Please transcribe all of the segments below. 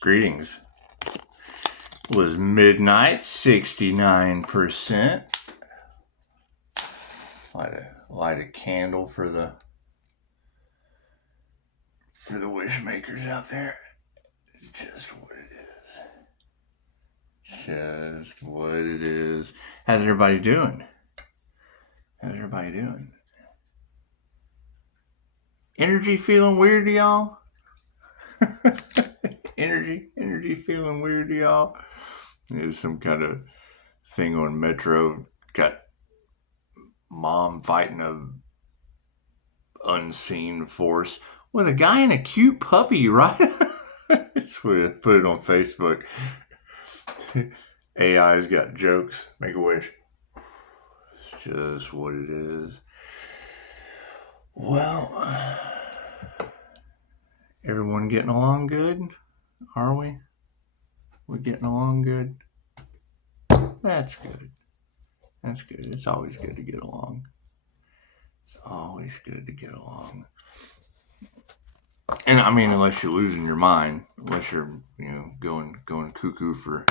Greetings. It was midnight, 69%. Light a candle for the wishmakers out there. It's just what it is. Just what it is. How's everybody doing? Energy feeling weird to y'all? Energy feeling weird to y'all? There's some kind of thing on Metro. Got mom fighting a unseen force with a guy and a cute puppy, right? Put it on Facebook. AI's got jokes. Make a wish. It's just what it is. Well, everyone getting along good? Are we? We're getting along good? That's good. It's always good to get along. And I mean, unless you're losing your mind, unless you're, going cuckoo for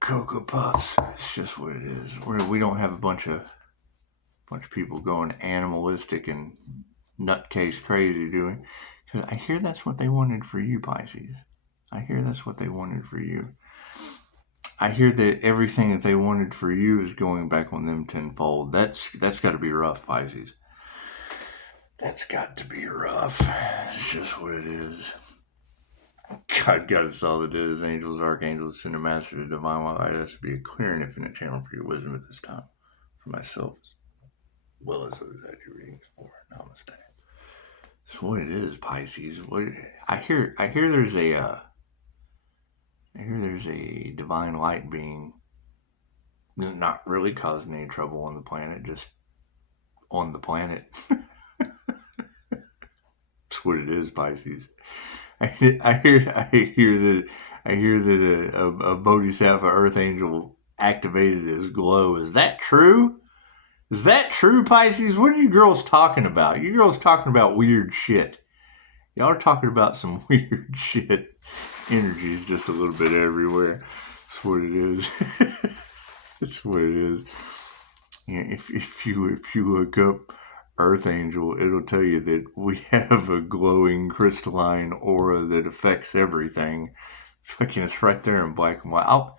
Cocoa Puffs. It's just what it is. We don't have a bunch of people going animalistic and nutcase crazy, do we? Because I hear that's what they wanted for you, Pisces. I hear that everything that they wanted for you is going back on them tenfold. That's got to be rough, Pisces. That's got to be rough. It's just what it is. God us all that is, angels, archangels, send a master to divine light. It has to be a clear and infinite channel for your wisdom at this time. For myself, as well as those that you're reading for. Namaste. That's what it is, Pisces. I hear there's a divine light being not really causing any trouble on the planet, just on the planet. That's what it is, Pisces. I hear that a Bodhisattva Earth Angel activated his glow. Is that true? Pisces? What are you girls talking about? You girls talking about weird shit. Y'all are talking about some weird shit. Energy's just a little bit everywhere. That's what it is. That's what it is. If you look up Earth Angel, it'll tell you that we have a glowing crystalline aura that affects everything. Fucking, it's right there in black and white. I'll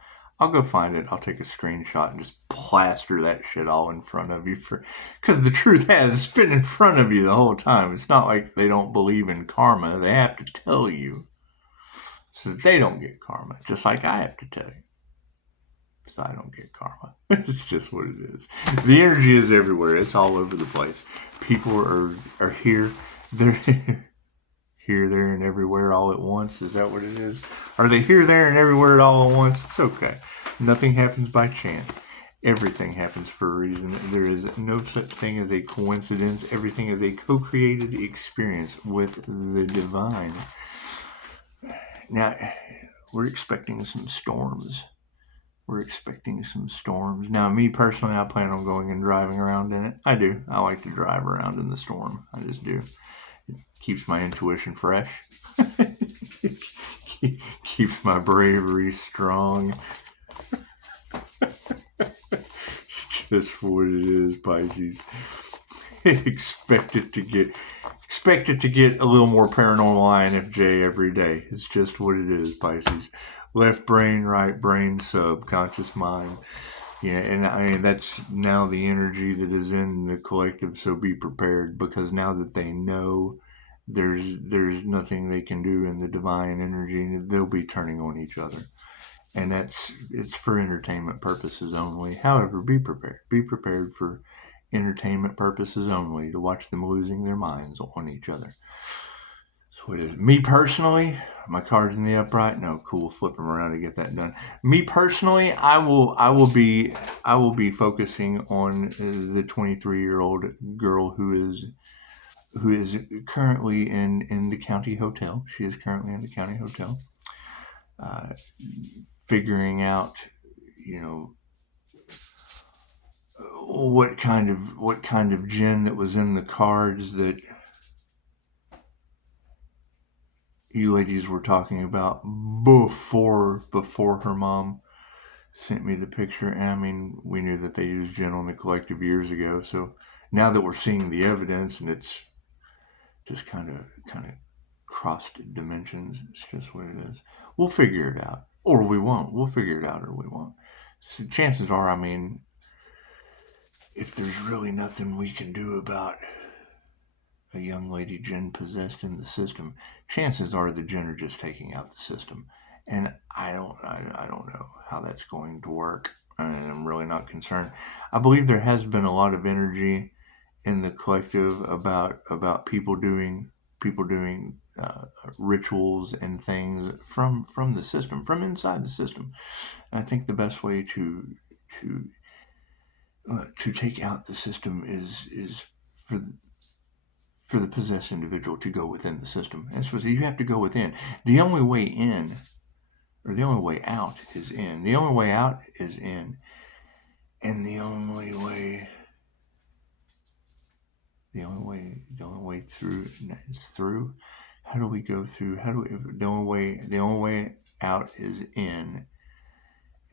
go find it. I'll take a screenshot and just plaster that shit all in front of you, because the truth has, it's been in front of you the whole time. It's not like they don't believe in karma. They have to tell you so that they don't get karma, just like I have to tell you so I don't get karma. It's just what it is. The energy is everywhere. It's all over the place. People are here. They're here, there, and everywhere all at once. Is that what it is? Are they here, there, and everywhere all at once? It's okay. Nothing happens by chance. Everything happens for a reason. There is no such thing as a coincidence. Everything is a co-created experience with the divine. Now, we're expecting some storms. Now, me personally, I plan on going and driving around in it. I do. I like to drive around in the storm. I just do. It keeps my intuition fresh. Keeps my bravery strong. Just what it is, Pisces. Expect it to get a little more paranormal INFJ every day. It's just what it is, Pisces. Left brain, right brain, subconscious mind. Yeah, and I mean, that's now the energy that is in the collective, so be prepared, because now that they know there's nothing they can do in the divine energy, they'll be turning on each other. And it's for entertainment purposes only. However, be prepared. Be prepared for entertainment purposes only, to watch them losing their minds on each other. So it is. Me personally, my cards in the upright. No, cool. Flip them around to get that done. Me personally, I will be focusing on the 23-year-old girl who is currently in the county hotel. She is currently in the county hotel, figuring out, what kind of gin that was in the cards that you ladies were talking about before her mom sent me the picture. And I mean, we knew that they used Gen on the Collective years ago. So now that we're seeing the evidence and it's just kind of crossed dimensions, it's just what it is. We'll figure it out, or we won't. We'll figure it out, or we won't. So chances are, I mean, if there's really nothing we can do about a young lady Jinn possessed in the system, chances are the Jinn are just taking out the system. And I don't know how that's going to work. And I'm really not concerned. I believe there has been a lot of energy in the collective about people doing rituals and things from the system, from inside the system. And I think the best way to take out the system is for the possessed individual to go within the system. And so you have to go within. The only way in, or the only way out, is in. The only way out is in. And the only way through is through. How do we go through? The only way out is in.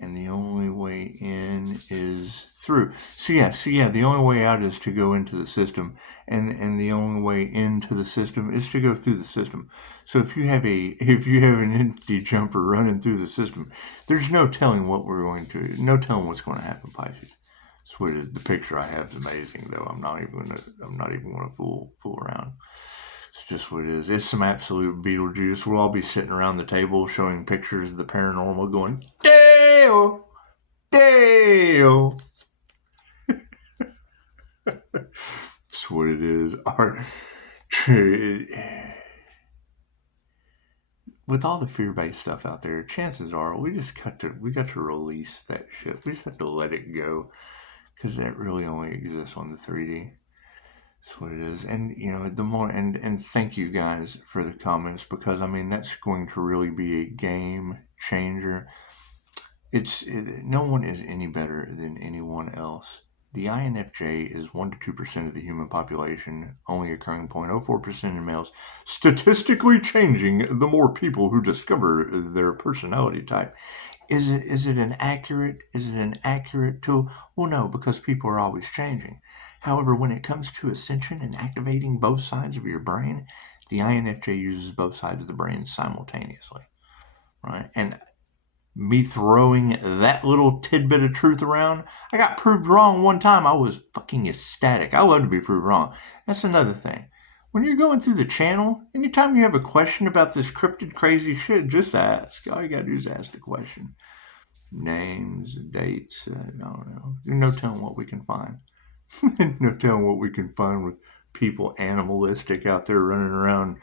And the only way in is through. So yeah, the only way out is to go into the system, and the only way into the system is to go through the system. So if you have an entity jumper running through the system, there's no telling no telling what's going to happen, Pisces. The picture I have is amazing, though. I'm not even gonna fool around. It's just what it is. It's some absolute Beetlejuice. We'll all be sitting around the table showing pictures of the paranormal going, Dale! Dale! That's what it is. With all the fear-based stuff out there, chances are we got to release that shit. We just have to let it go, because that really only exists on the 3D. That's what it is. And the more and thank you guys for the comments, because I mean that's going to really be a game changer. No one is any better than anyone else. The INFJ is 1 to 2% of the human population, only occurring 0.04% in males, statistically changing the more people who discover their personality type. Is it an accurate tool? Well, no, because people are always changing. However, when it comes to ascension and activating both sides of your brain, the INFJ uses both sides of the brain simultaneously, right? And me throwing that little tidbit of truth around, I got proved wrong one time. I was fucking ecstatic. I love to be proved wrong. That's another thing. When you're going through the channel, anytime you have a question about this cryptid crazy shit, just ask. All you gotta do is ask the question. Names, dates, I don't know. No telling what we can find. No telling what we can find with people animalistic out there running around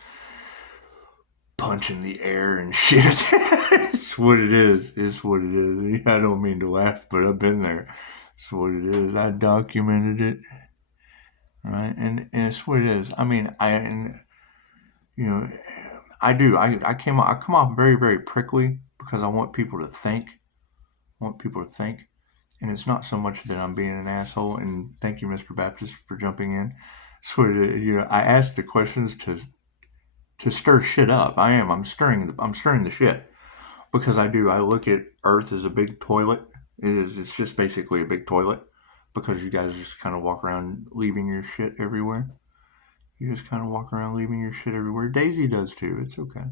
punching the air and shit. It's what it is. It's what it is. I don't mean to laugh, but I've been there. It's what it is. I documented it. Right? And it's what it is. I mean, I do. I come off very, very prickly because I want people to think. And it's not so much that I'm being an asshole. And thank you, Mr. Baptist, for jumping in. So I ask the questions to stir shit up. I'm stirring the shit, because I do. I look at Earth as a big toilet. It's just basically a big toilet, because you guys just kind of walk around leaving your shit everywhere. You just kind of walk around leaving your shit everywhere. Daisy does too. It's okay.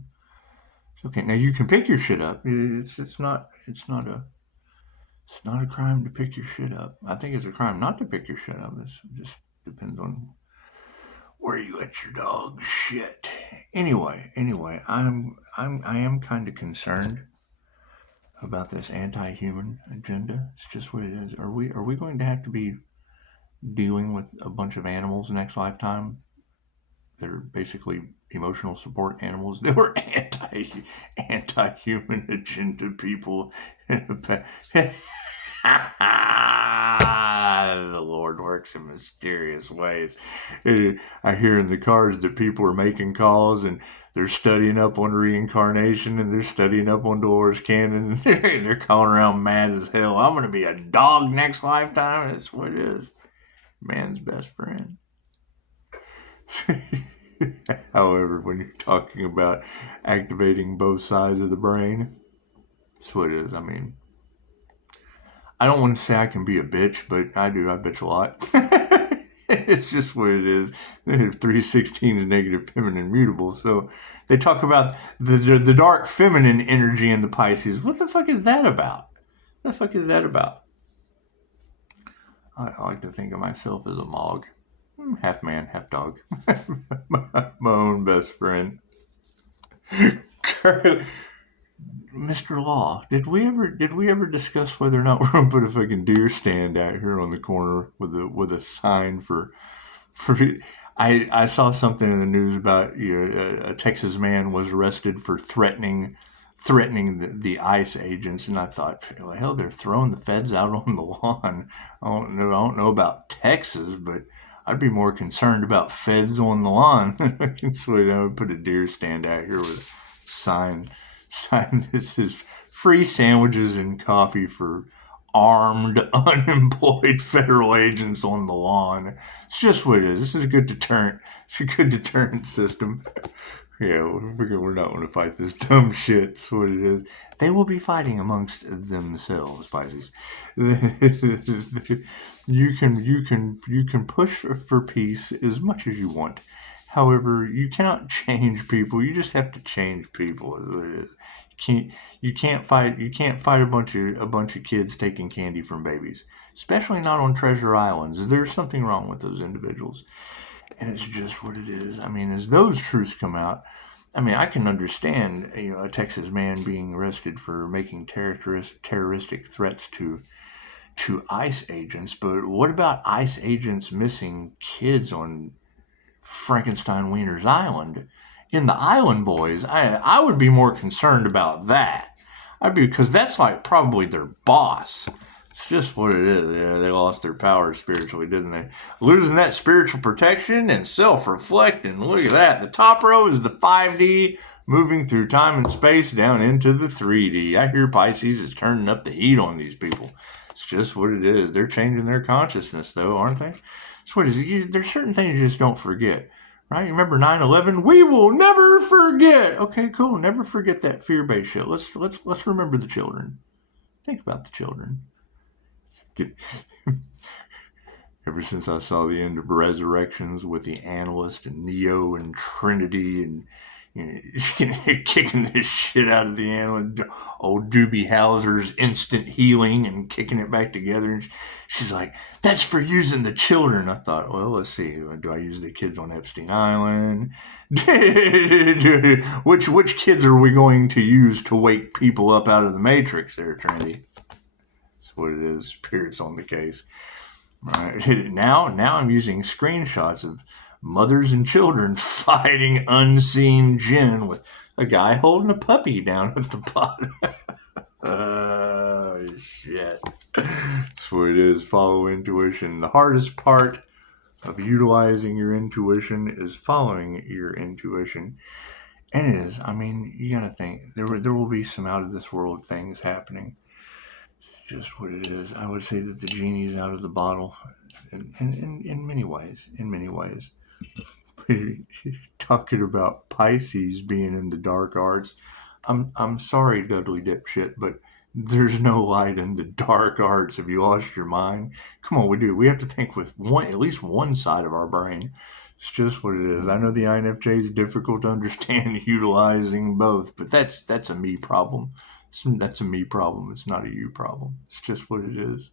It's okay. Now you can pick your shit up. It's not a crime to pick your shit up. I think it's a crime not to pick your shit up. It just depends on where you let your dog shit. Anyway, I am kind of concerned about this anti-human agenda. It's just what it is. Are we going to have to be dealing with a bunch of animals next lifetime that are basically emotional support animals? They were anti-human agenda people. The Lord works in mysterious ways. I hear in the cards that people are making calls and they're studying up on reincarnation and they're studying up on Dolores Cannon and they're calling around mad as hell. I'm going to be a dog next lifetime. That's what it is. Man's best friend. However, when you're talking about activating both sides of the brain, that's what it is. I mean, I don't want to say I can be a bitch, but I do. I bitch a lot. It's just what it is. 316 is negative, feminine, mutable. So they talk about the dark feminine energy in the Pisces. What the fuck is that about? What the fuck is that about? I like to think of myself as a Mog. Half man, half dog. My own best friend. Mr. Law, did we ever discuss whether or not we're gonna put a fucking deer stand out here on the corner with a sign for I saw something in the news about a Texas man was arrested for threatening the ICE agents, and I thought, well, hell, they're throwing the feds out on the lawn. I don't know about Texas, but I'd be more concerned about feds on the lawn. So I would put a deer stand out here with a sign this is free sandwiches and coffee for armed, unemployed federal agents on the lawn. It's just what it is. This is a good deterrent. It's a good deterrent system. Yeah, we're not going to fight this dumb shit. That's what it is. They will be fighting amongst themselves, Pisces. You can push for peace as much as you want. However, you cannot change people. You just have to change people. Is what it is. You can't fight a bunch of kids taking candy from babies, especially not on Treasure Islands. There's something wrong with those individuals, and it's just what it is. I mean, as those truths come out, I mean, I can understand, a Texas man being arrested for making terroristic threats to ICE agents, but what about ICE agents missing kids on Frankenstein Wiener's Island? In the Island Boys, I would be more concerned about that. Because that's like probably their boss. It's just what it is. Yeah, they lost their power spiritually, didn't they? Losing that spiritual protection and self-reflecting. Look at that. The top row is the 5D, moving through time and space down into the 3D. I hear Pisces is turning up the heat on these people. It's just what it is. They're changing their consciousness, though, aren't they? It's what it is. There's certain things you just don't forget. Right? You remember 9/11? We will never forget. Okay, cool. Never forget that fear-based shit. Let's remember the children. Think about the children. Ever since I saw the end of Resurrections with the Analyst and Neo and Trinity and kicking this shit out of the Analyst, old Doobie Howser's instant healing and kicking it back together, and she's like, "That's for using the children." I thought, well, let's see. Do I use the kids on Epstein Island? Which kids are we going to use to wake people up out of the Matrix? There, Trinity. That's what it is. Spirits on the case. Right. Now I'm using screenshots of mothers and children fighting unseen jinn with a guy holding a puppy down at the bottom. Oh, shit. That's what it is. Follow intuition. The hardest part of utilizing your intuition is following your intuition. And it is. I mean, you gotta think. There will be some out of this world things happening. Just what it is. I would say that the genie's out of the bottle in many ways. In many ways. Talking about Pisces being in the dark arts. I'm sorry, Dudley Dipshit, but there's no light in the dark arts. Have you lost your mind? Come on, we do. We have to think with at least one side of our brain. It's just what it is. I know the INFJ is difficult to understand utilizing both, but that's a me problem. That's a me problem. It's not a you problem. It's just what it is.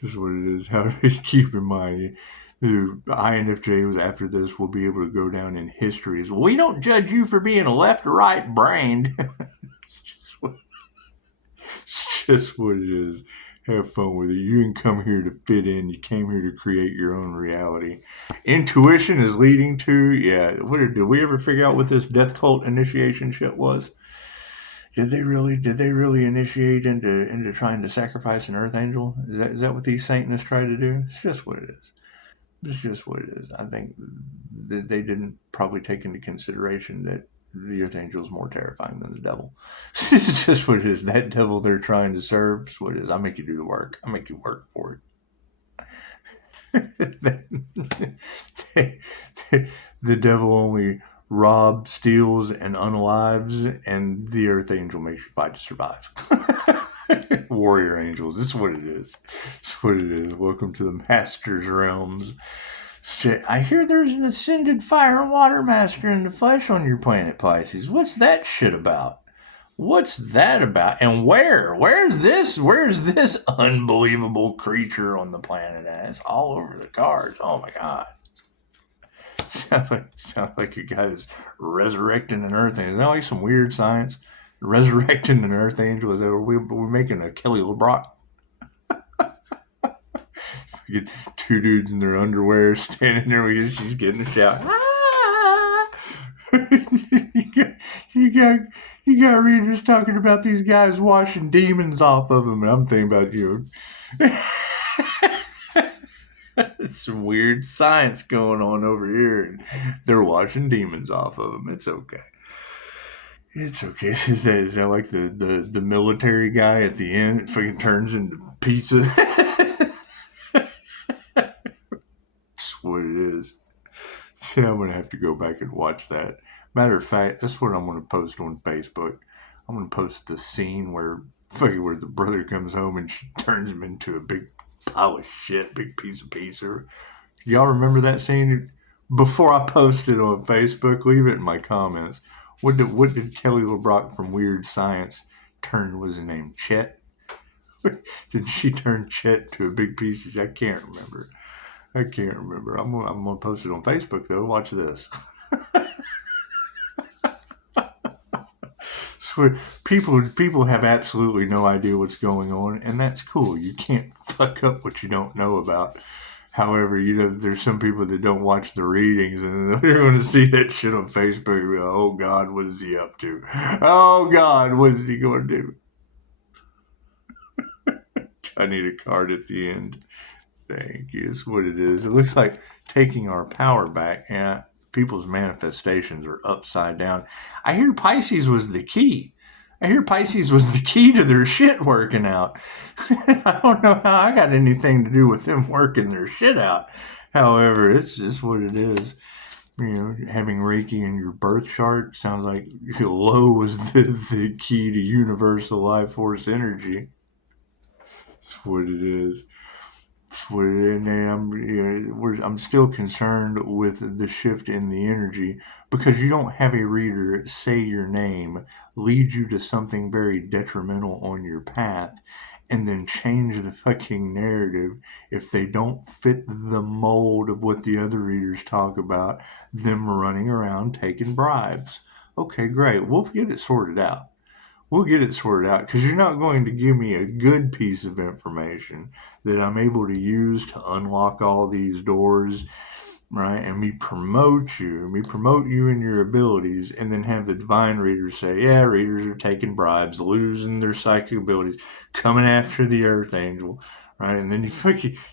Just what it is. How to keep in mind. The INFJ was after this will be able to go down in history as well. We don't judge you for being a left or right brained. It's just what it is. Have fun with it. You didn't come here to fit in. You came here to create your own reality. Intuition is leading to, did we ever figure out what this death cult initiation shit was? Did they really initiate into trying to sacrifice an earth angel? Is that what these Satanists try to do? It's just what it is. It's just what it is. I think they didn't probably take into consideration that the earth angel is more terrifying than the devil. It's just what it is. That devil they're trying to serve is what it is. I make you do the work. I make you work for it. The devil only robs, steals, and unalives, and the earth angel makes you fight to survive. Warrior angels. This is what it is. This is what it is. Welcome to the Master's realms. I hear there's an ascended fire and water master in the flesh on your planet, Pisces. What's that shit about? What's that about? And where's this unbelievable creature on the planet at? It's all over the cards. Oh my God. Sounds like a guy that's resurrecting an earth angel. Is that like some weird science? Resurrecting an earth angel? Is that we're making a Kelly LeBrock? We get two dudes in their underwear standing there. She's getting a shout. You got readers talking about these guys washing demons off of them, and I'm thinking about you. Some weird science going on over here, and they're washing demons off of them. It's okay. It's okay. Is that like the military guy at the end? It fucking turns into pizza. That's what it is. Yeah, I'm gonna have to go back and watch that. Matter of fact, that's what I'm gonna post on Facebook. I'm gonna post the scene where the brother comes home and she turns him into a big pile of shit, big piece of pizza. Y'all remember that scene? Before I post it on Facebook, leave it in my comments. What did Kelly LeBrock from Weird Science turn? Was his name Chet? Did she turn Chet to a big piece of shit? I can't remember. I'm gonna post it on Facebook though. Watch this. So people have absolutely no idea what's going on, and that's cool. You can't fuck up what you don't know about. However, there's some people that don't watch the readings, and they're going to see that shit on Facebook and be like, oh God, what is he up to? Oh God, what is he going to do? I need a card at the end. Thank you. It's what it is. It looks like taking our power back. Yeah, people's manifestations are upside down. I hear Pisces was the key. To their shit working out. I don't know how I got anything to do with them working their shit out. However, it's just what it is. Having Reiki in your birth chart sounds like Lowe was the key to universal life force energy. That's what it is. I'm still concerned with the shift in the energy because you don't have a reader say your name, lead you to something very detrimental on your path, and then change the fucking narrative if they don't fit the mold of what the other readers talk about, them running around taking bribes. Okay, great. We'll get it sorted out. Because you're not going to give me a good piece of information that I'm able to use to unlock all these doors, right? And me promote you and your abilities, and then have the divine readers say, yeah, readers are taking bribes, losing their psychic abilities, coming after the earth angel, right? And then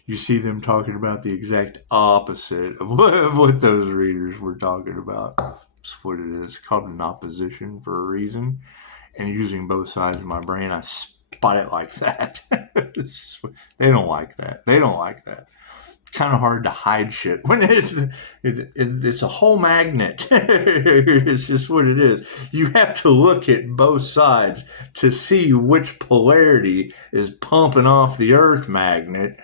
you see them talking about the exact opposite of what those readers were talking about. That's what it is. It's called an opposition for a reason. And using both sides of my brain, I spot it like that. They don't like that. It's kind of hard to hide shit when it's a whole magnet. It's just what it is. You have to look at both sides to see which polarity is pumping off the Earth magnet.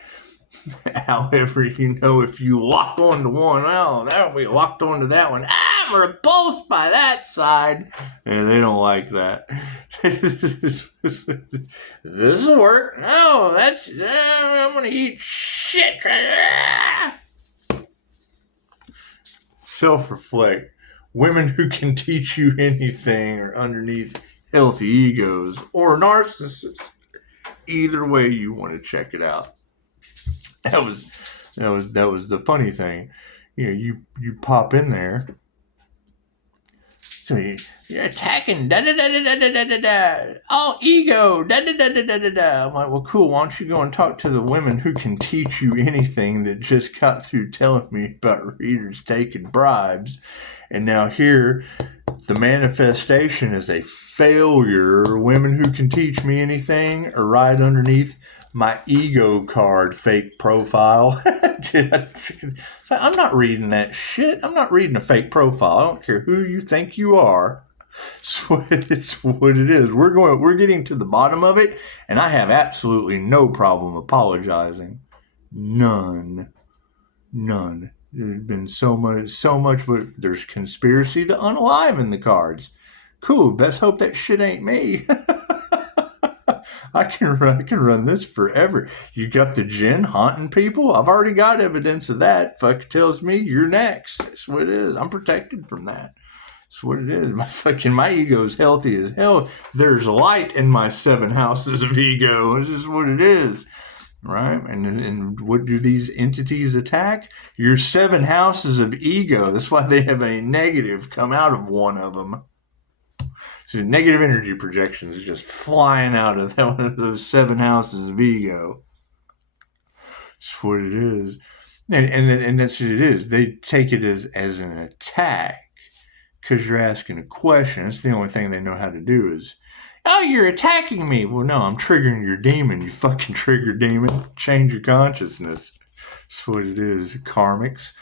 However, if you lock onto one, that'll be locked onto that one. I'm repulsed by that side. And they don't like that. This will work. No, I'm going to eat shit. Self-reflect. Women who can teach you anything are underneath healthy egos or narcissists. Either way you want to check it out. That was the funny thing. You pop in there. So you're attacking all ego. I'm like, well, cool. Why don't you go and talk to the women who can teach you anything that just got through telling me about readers taking bribes, and now here the manifestation is a failure. Women who can teach me anything are right underneath my ego card fake profile. I'm not reading that shit. I'm not reading a fake profile. I don't care who you think you are. It's what it is. We're getting to the bottom of it, and I have absolutely no problem apologizing. None. There's been so much, but there's conspiracy to unaliven the cards. Cool. Best hope that shit ain't me. I can run this forever. You got the djinn haunting people? I've already got evidence of that. Fuck tells me you're next. That's what it is. I'm protected from that. That's what it is. My ego's healthy as hell. There's light in my 7 houses of ego. It's just what it is. Right? And what do these entities attack? Your 7 houses of ego. That's why they have a negative come out of one of them. So negative energy projections is just flying out of one of those 7 houses of ego. That's what it is. And that's what it is. They take it as an attack because you're asking a question. That's the only thing they know how to do is, oh, you're attacking me. Well, no, I'm triggering your demon, you fucking trigger demon. Change your consciousness. That's what it is. Karmics.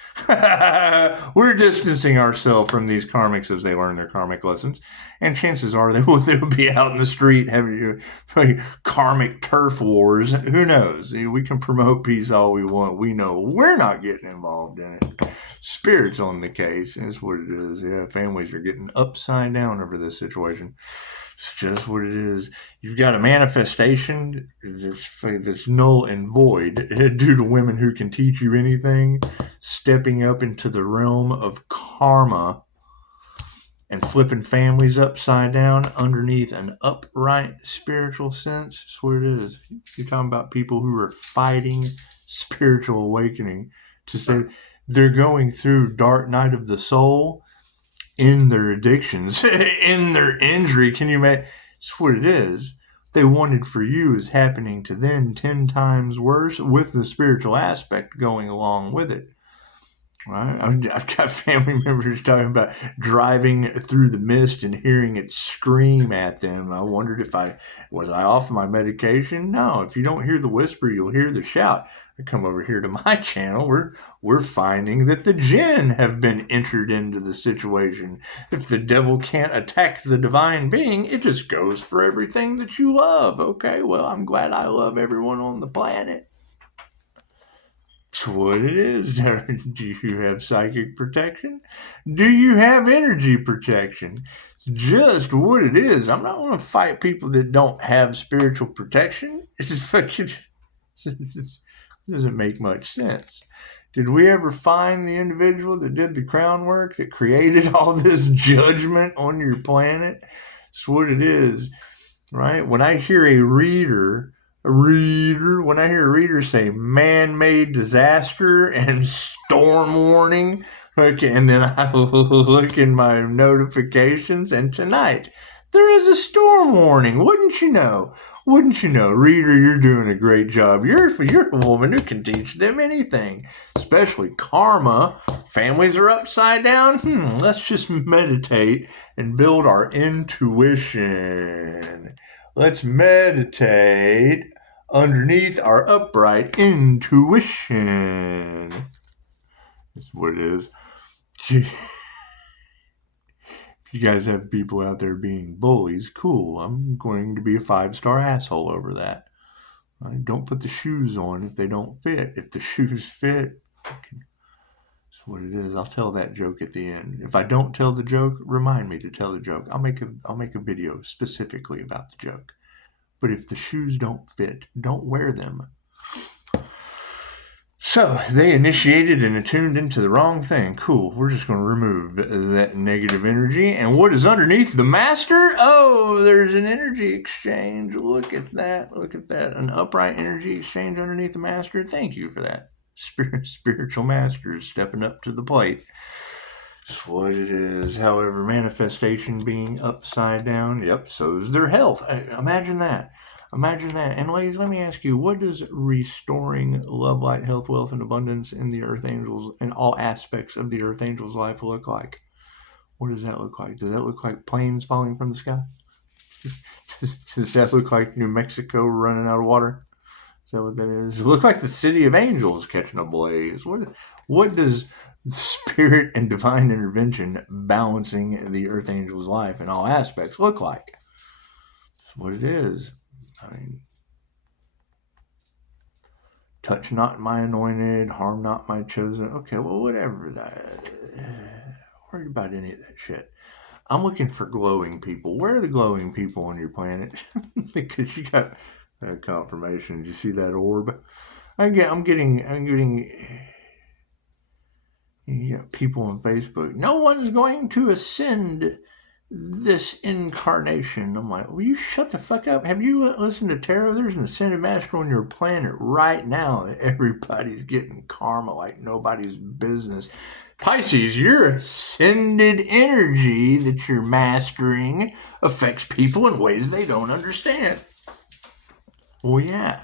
We're distancing ourselves from these karmics as they learn their karmic lessons. And chances are they'll be out in the street having karmic turf wars. Who knows? We can promote peace all we want. We know we're not getting involved in it. Spirit's on the case. That's what it is. Yeah, families are getting upside down over this situation. It's just what it is. You've got a manifestation that's null and void due to women who can teach you anything, stepping up into the realm of karma and flipping families upside down underneath an upright spiritual sense. That's what it is. You're talking about people who are fighting spiritual awakening to say they're going through dark night of the soul in their addictions, in their injury. Can you imagine? It's what it is. They wanted for you is happening to them 10 times worse with the spiritual aspect going along with it. Right? I've got family members talking about driving through the mist and hearing it scream at them. I wondered if was I off my medication? No. If you don't hear the whisper, you'll hear the shout. I come over here to my channel. We're finding that the jinn have been entered into the situation. If the devil can't attack the divine being, it just goes for everything that you love. Okay, well, I'm glad I love everyone on the planet. That's what it is. Do you have psychic protection? Do you have energy protection? It's just what it is. I'm not going to fight people that don't have spiritual protection. It's just fucking... It doesn't make much sense. Did we ever find the individual that did the crown work, that created all this judgment on your planet? That's what it is, right? When I hear a reader say man-made disaster and storm warning, okay, and then I look in my notifications, and tonight there is a storm warning. Wouldn't you know? Reader, you're doing a great job. You're a woman who can teach them anything, especially karma. Families are upside down. Let's just meditate and build our intuition. Let's meditate underneath our upright intuition. That's what it is. You guys have people out there being bullies, cool. I'm going to be a 5-star asshole over that. Right? Don't put the shoes on if they don't fit. If the shoes fit, that's what it is. I'll tell that joke at the end. If I don't tell the joke, remind me to tell the joke. I'll make a video specifically about the joke. But if the shoes don't fit, don't wear them. So they initiated and attuned into the wrong thing. Cool. We're just going to remove that negative energy. And what is underneath the master? Oh, there's an energy exchange. Look at that. An upright energy exchange underneath the master. Thank you for that. Spiritual masters stepping up to the plate. That's what it is. However, manifestation being upside down. Yep, so is their health. Imagine that. And ladies, let me ask you, what does restoring love, light, health, wealth, and abundance in the Earth Angels, in all aspects of the Earth Angels' life look like? What does that look like? Does that look like planes falling from the sky? Does that look like New Mexico running out of water? that what that is? It looks like the city of angels catching a blaze. What does spirit and divine intervention balancing the earth angel's life in all aspects look like? That's what it is. I mean, touch not my anointed, harm not my chosen. Okay, well, whatever that. Worried about any of that shit. I'm looking for glowing people. Where are the glowing people on your planet? Because you got confirmation. Did you see that orb? I'm getting people on Facebook. No one's going to ascend this incarnation. I'm like, will you shut the fuck up? Have you listened to tarot? There's an ascended master on your planet right now. Everybody's getting karma like nobody's business. Pisces, your ascended energy that you're mastering affects people in ways they don't understand. Well, yeah.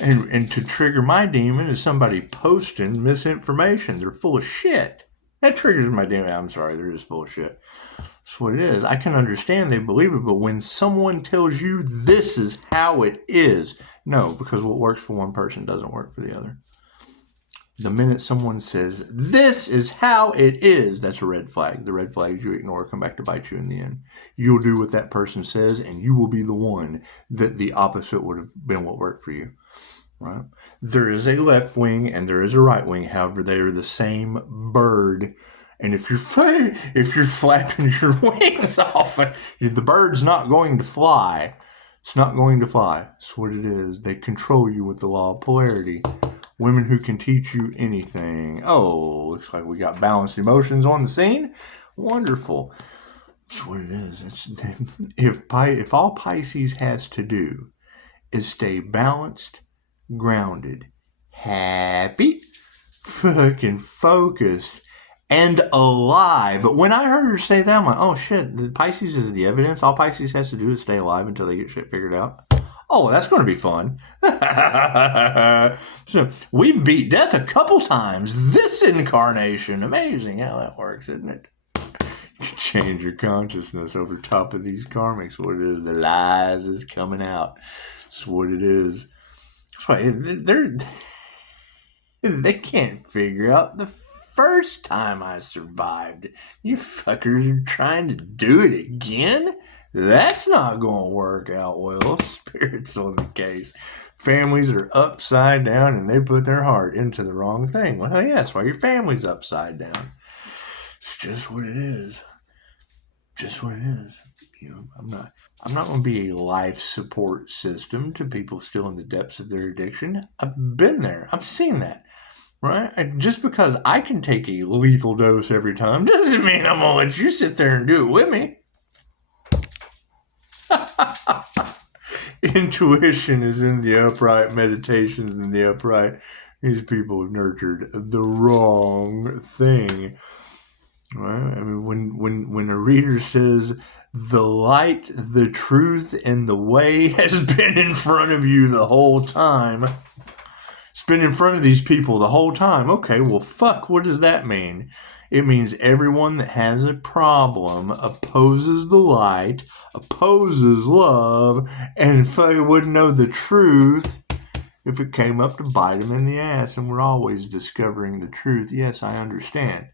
And to trigger my demon is somebody posting misinformation. They're full of shit. That triggers my demon. I'm sorry, they're just full of shit. That's what it is. I can understand they believe it, but when someone tells you this is how it is, no, because what works for one person doesn't work for the other. The minute someone says, this is how it is, that's a red flag. The red flags you ignore come back to bite you in the end. You'll do what that person says, and you will be the one that the opposite would have been what worked for you. Right? There is a left wing and there is a right wing. However, they are the same bird. And if you're flapping your wings off, the bird's not going to fly. It's not going to fly. That's what it is. They control you with the law of polarity. Women who can teach you anything. Oh, looks like we got balanced emotions on the scene. Wonderful. That's what it is. If all Pisces has to do is stay balanced, grounded, happy, fucking focused, and alive. But when I heard her say that, I'm like, oh shit, the Pisces is the evidence. All Pisces has to do is stay alive until they get shit figured out. Oh, that's going to be fun. So we've beat death a couple times this incarnation. Amazing how that works, isn't it? You change your consciousness over top of these karmics. What it is, the lies is coming out. That's what it is. That's why they can't figure out the first time I survived. You fuckers are trying to do it again? That's not going to work out well. Spirits on the case. Families are upside down and they put their heart into the wrong thing. Well, yeah, that's why your family's upside down. It's just what it is. Just what it is. I'm not going to be a life support system to people still in the depths of their addiction. I've been there. I've seen that. Right? And just because I can take a lethal dose every time doesn't mean I'm going to let you sit there and do it with me. Intuition is in the upright, meditations in the upright. These people have nurtured the wrong thing. Right? I mean, when a reader says the light, the truth, and the way has been in front of you the whole time. It's been in front of these people the whole time. Okay, well, fuck, what does that mean? It means everyone that has a problem opposes the light, opposes love, and fucking wouldn't know the truth if it came up to bite them in the ass. And we're always discovering the truth. Yes, I understand.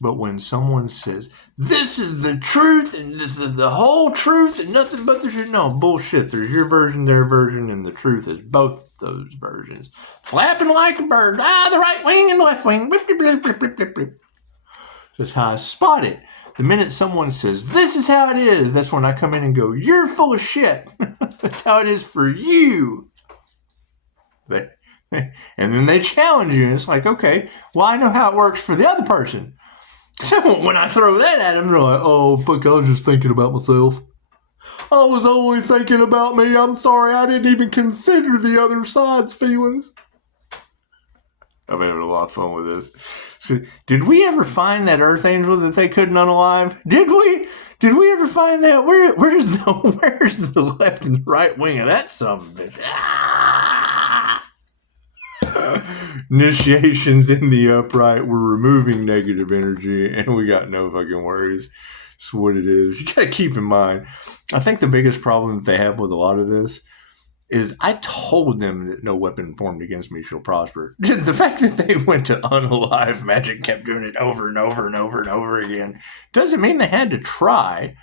But when someone says, this is the truth, and this is the whole truth, and nothing but the truth, no, bullshit. There's your version, their version, and the truth is both those versions. Flapping like a bird. The right wing and the left wing. Blip, blip, blip, blip, blip, blip. That's how I spot it. The minute someone says, this is how it is, that's when I come in and go, you're full of shit. That's how it is for you. And then they challenge you, and it's like, okay, well, I know how it works for the other person. So when I throw that at them, they're like, oh, fuck, I was just thinking about myself. I was only thinking about me. I'm sorry, I didn't even consider the other side's feelings. I'm having a lot of fun with this. So, did we ever find that Earth Angel that they couldn't unalive? Did we? Did we ever find that? Where's the left and the right wing of that son of a bitch? Initiations in the upright. We're removing negative energy, and we got no fucking worries. That's what it is. You got to keep in mind. I think the biggest problem that they have with a lot of this is I told them that no weapon formed against me shall prosper. The fact that they went to unalive magic, kept doing it over and over and over and over again, doesn't mean they had to try.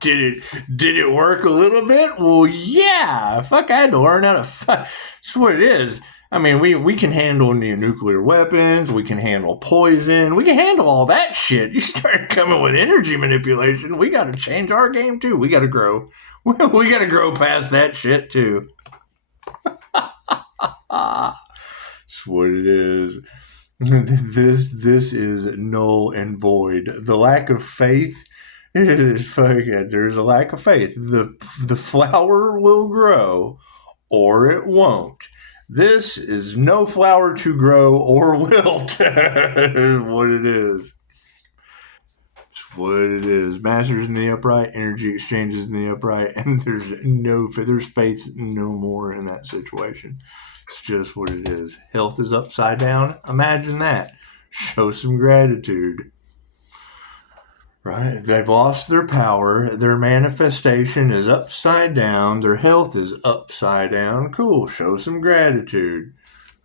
did it work a little bit? Well, yeah. Fuck, I had to learn how to fight. That's what it is. I mean, we can handle nuclear weapons. We can handle poison. We can handle all that shit. You start coming with energy manipulation, we got to change our game too. We got to grow. We got to grow past that shit too. That's what it is. This is null and void. The lack of faith is fucking. There's a lack of faith. The flower will grow, or it won't. This is no flower to grow or wilt. What it is. It's what it is. Masters in the upright, energy exchanges in the upright, and there's faith no more in that situation. It's just what it is. Health is upside down. Imagine that. Show some gratitude. Right? They've lost their power. Their manifestation is upside down. Their health is upside down. Cool. Show some gratitude.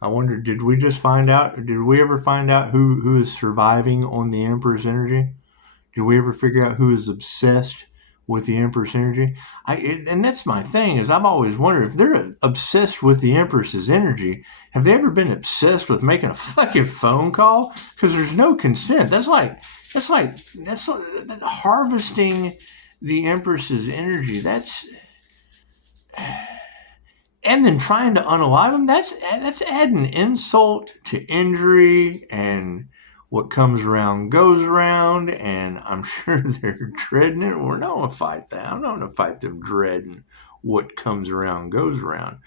I wonder, did we ever find out who is surviving on the Empress energy? Did we ever figure out who is obsessed with the Empress energy? And that's my thing, is I've always wondered, if they're obsessed with the Empress's energy, have they ever been obsessed with making a fucking phone call? Because there's no consent. That's like harvesting the Empress's energy. And then trying to unalive them. That's adding insult to injury, and what comes around goes around, and I'm sure they're dreading it. We're not going to fight that. I'm not going to fight them dreading what comes around goes around.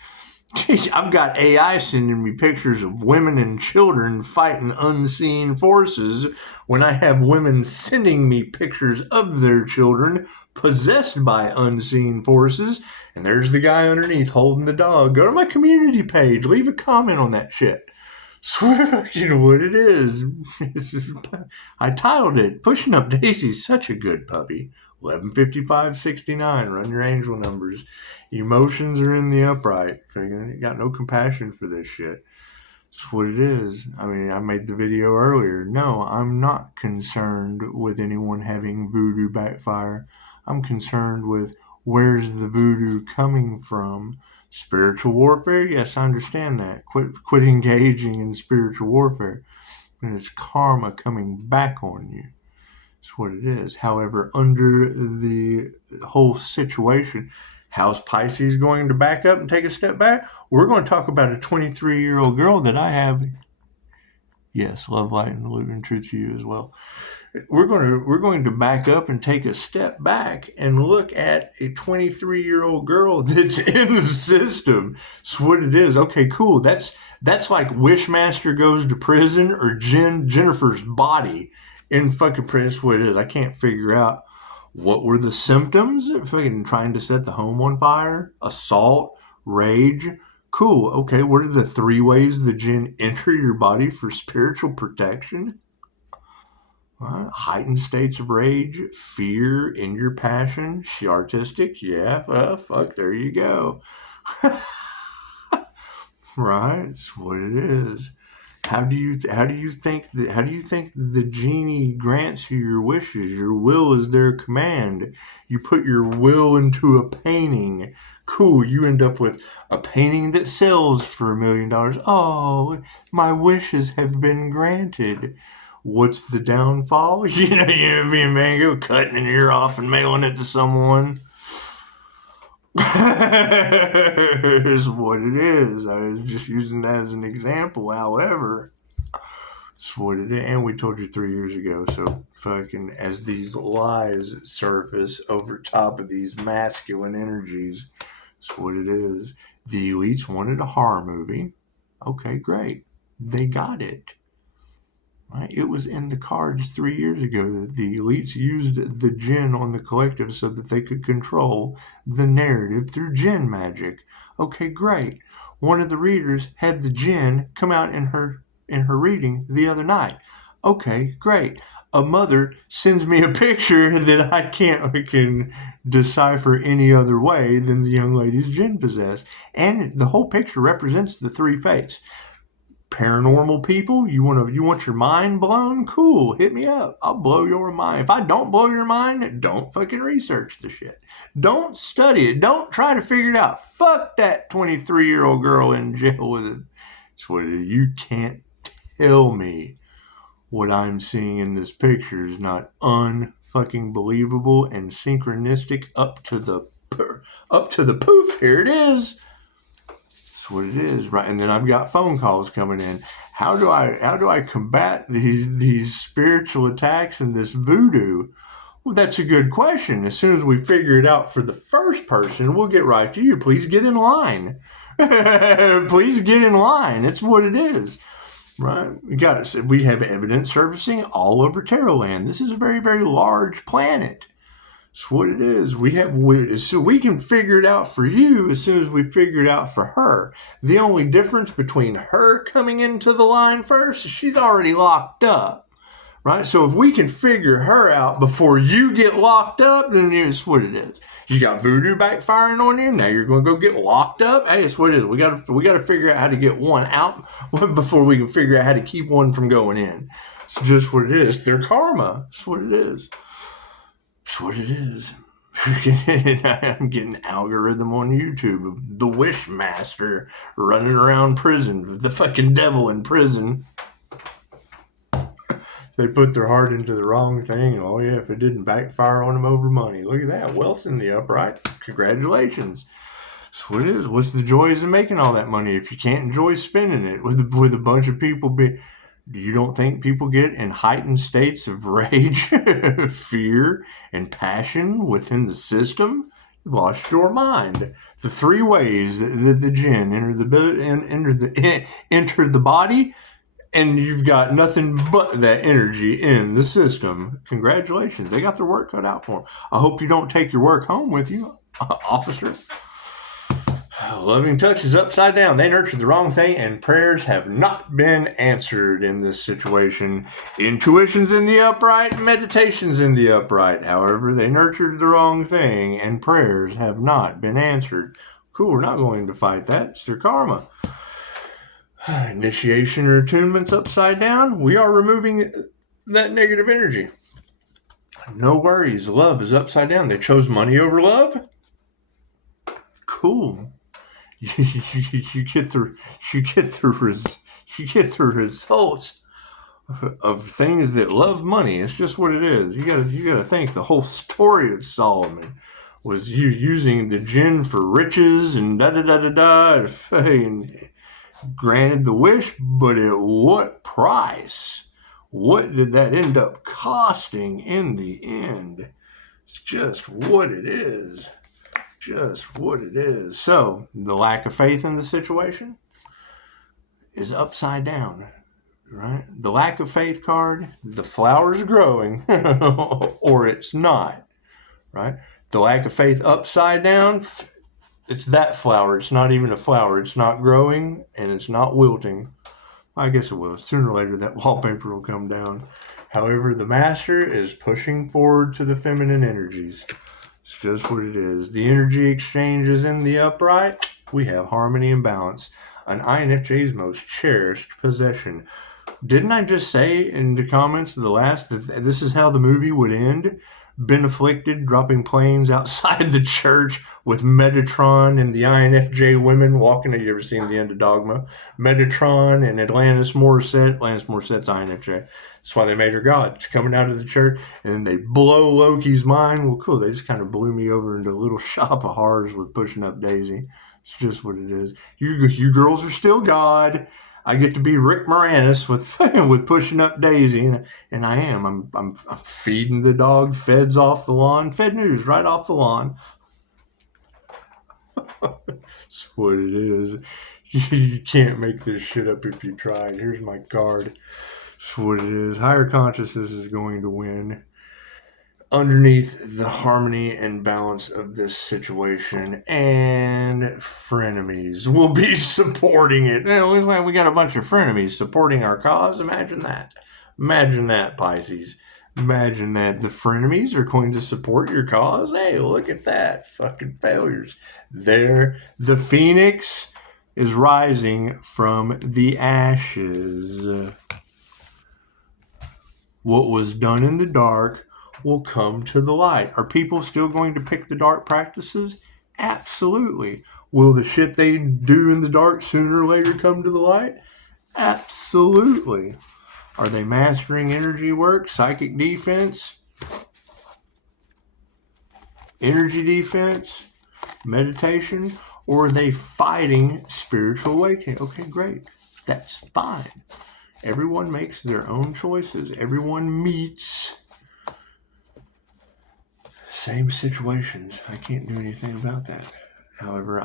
I've got AI sending me pictures of women and children fighting unseen forces, when I have women sending me pictures of their children possessed by unseen forces, and there's the guy underneath holding the dog. Go to my community page, leave a comment on that shit. Swear, you know what it is. I titled it, Pushing Up Daisy's Such a Good Puppy. 115569, run your angel numbers. Emotions are in the upright. You got no compassion for this shit. That's what it is. I mean, I made the video earlier. No, I'm not concerned with anyone having voodoo backfire. I'm concerned with, where's the voodoo coming from? Spiritual warfare? Yes, I understand that. Quit engaging in spiritual warfare. And it's karma coming back on you. That's what it is. However, under the whole situation, how's Pisces going to back up and take a step back? We're going to talk about a 23-year-old girl that I have. Yes, love, light, and loot and truth to you as well. We're going to back up and take a step back and look at a 23-year-old girl that's in the system. That's what it is. Okay, cool. That's like Wishmaster goes to prison, or Jennifer's body in fucking prison. That's what it is. I can't figure out what were the symptoms. Fucking trying to set the home on fire, assault, rage. Cool. Okay, what are the 3 ways the jinn enter your body for spiritual protection? Heightened states of rage, fear, in your passion. She artistic? Yeah. Well, fuck. There you go. Right. That's what it is. How do you think the genie grants you your wishes? Your will is their command. You put your will into a painting. Cool. You end up with a painting that sells for $1 million. Oh, my wishes have been granted. What's the downfall? You know, me and Mango cutting an ear off and mailing it to someone. Is what it is. I was just using that as an example. However, it's what it is. And we told you 3 years ago. So fucking, as these lies surface over top of these masculine energies, it's what it is. The elites wanted a horror movie. Okay, great. They got it. Right? It was in the cards 3 years ago that the elites used the jinn on the collective so that they could control the narrative through jinn magic. Okay, great. One of the readers had the jinn come out in her reading the other night. Okay, great. A mother sends me a picture that I can decipher any other way than the young lady's jinn possessed. And the whole picture represents the three fates. Paranormal people, you want your mind blown? Cool, hit me up. I'll blow your mind. If I don't blow your mind, don't fucking research the shit. Don't study it. Don't try to figure it out. Fuck that 23-year-old girl in jail with it. That's what it is. You can't tell me what I'm seeing in this picture is not unfucking believable and synchronistic up to the poof. Here it is. That's what it is, right? And then I've got phone calls coming in. How do I combat these spiritual attacks and this voodoo? Well, that's a good question. As soon as we figure it out for the first person, we'll get right to you. Please get in line. Please get in line. It's what it is. Right? We have evidence surfacing all over Terrorland. This is a very, very large planet. It's what it is. So we can figure it out for you as soon as we figure it out for her. The only difference between her coming into the line first is she's already locked up. Right? So if we can figure her out before you get locked up, then it's what it is. You got voodoo backfiring on you. Now you're going to go get locked up. Hey, it's what it is. We got to figure out how to get one out before we can figure out how to keep one from going in. It's just what it is. Their karma. It's what it is. It's what it is. I'm getting algorithm on YouTube of the wish master running around prison with the fucking devil in prison. They put their heart into the wrong thing. Oh, yeah, if it didn't backfire on them over money. Look at that. Wealth's in the upright. Congratulations. That's what it is. What's the joys of making all that money if you can't enjoy spending it with a bunch of people? You don't think people get in heightened states of rage, fear, and passion within the system? You've lost your mind. The three ways that the jinn enter the body, and you've got nothing but that energy in the system. Congratulations. They got their work cut out for them. I hope you don't take your work home with you, officer. Loving touch is upside down. They nurtured the wrong thing, and prayers have not been answered in this situation. Intuition's in the upright, meditation's in the upright. However, they nurtured the wrong thing, and prayers have not been answered. Cool, we're not going to fight that. It's their karma. Initiation or attunement's upside down. We are removing that negative energy. No worries. Love is upside down. They chose money over love. Cool. You get the results of things that love money. It's just what it is. You gotta think the whole story of Solomon was you using the jinn for riches and and granted the wish, but at what price? What did that end up costing in the end? It's just what it is. Just what it is. So, the lack of faith in the situation is upside down, right? The lack of faith card, the flower's growing, or it's not, right? The lack of faith upside down, it's that flower. It's not even a flower. It's not growing, and it's not wilting. I guess it will. Sooner or later, that wallpaper will come down. However, the master is pushing forward to the feminine energies. It's just what it is. The energy exchange is in the upright. We have harmony and balance. An INFJ's most cherished possession. Didn't I just say in the comments of the last that this is how the movie would end? Been afflicted, dropping planes outside the church with Metatron and the INFJ women walking. Have you ever seen the end of Dogma? Metatron and Atlantis Morissette. Atlantis Morissette's INFJ. That's why they made her God. She's coming out of the church, and then they blow Loki's mind. Well, cool. They just kind of blew me over into a little shop of horrors with Pushing Up Daisy. It's just what it is. You girls are still God. I get to be Rick Moranis with Pushing Up Daisy, and I am. I'm feeding the dog feds off the lawn, fed news right off the lawn. That's what it is. You can't make this shit up if you try. Here's my card. That's what it is. Higher consciousness is going to win. Underneath the harmony and balance of this situation, and frenemies will be supporting it. It looks like we got a bunch of frenemies supporting our cause. Imagine that. Imagine that, Pisces. Imagine that the frenemies are going to support your cause. Hey, look at that. Fucking failures. There, the phoenix is rising from the ashes. What was done in the dark will come to the light. Are people still going to pick the dark practices? Absolutely. Will the shit they do in the dark sooner or later come to the light? Absolutely. Are they mastering energy work, psychic defense, energy defense, meditation, or are they fighting spiritual awakening? Okay, great. That's fine. Everyone makes their own choices. Everyone meets same situations. I can't do anything about that. However,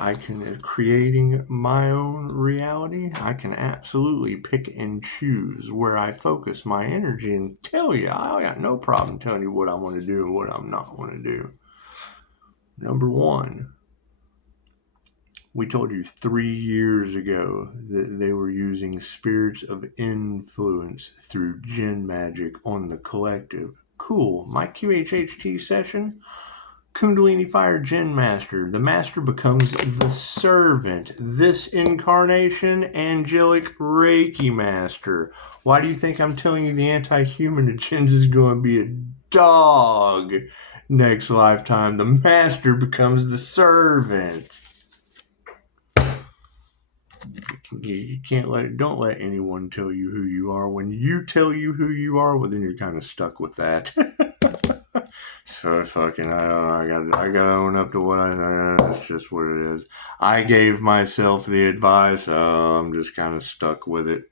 creating my own reality, I can absolutely pick and choose where I focus my energy and tell you, I got no problem telling you what I want to do and what I'm not want to do. Number one, we told you 3 years ago that they were using spirits of influence through jinn magic on the collective. Cool. My QHHT session, Kundalini Fire Jinn Master. The master becomes the servant. This incarnation, Angelic Reiki Master. Why do you think I'm telling you the anti-human of jinns is going to be a dog next lifetime? The master becomes the servant. You don't let anyone tell you who you are. When you tell you who you are, well, then you're kind of stuck with that. So fucking, I gotta own up to what I know. That's just what it is. I gave myself the advice. I'm just kind of stuck with it.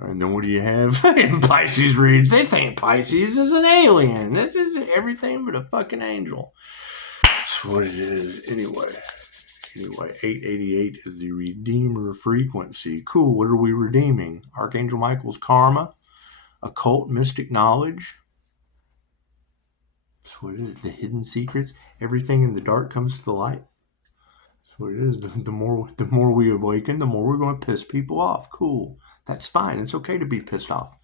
And then what do you have? Pisces reads. They think Pisces is an alien. This is everything but a fucking angel. That's what it is. Anyway, 888 is the Redeemer frequency. Cool. What are we redeeming? Archangel Michael's karma, occult mystic knowledge. That's what it is. The hidden secrets. Everything in the dark comes to the light. That's what it is. The more we awaken, the more we're going to piss people off. Cool. That's fine. It's okay to be pissed off.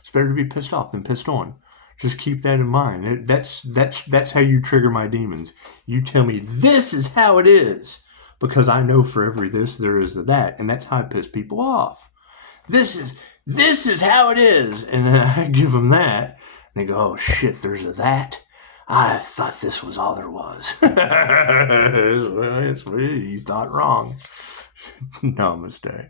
It's better to be pissed off than pissed on. Just keep that in mind. That's how you trigger my demons. You tell me this is how it is, because I know for every this there is a that, and that's how I piss people off. This is how it is, and then I give them that, and they go, oh shit, there's a that. I thought this was all there was. Well, you thought wrong. Namaste.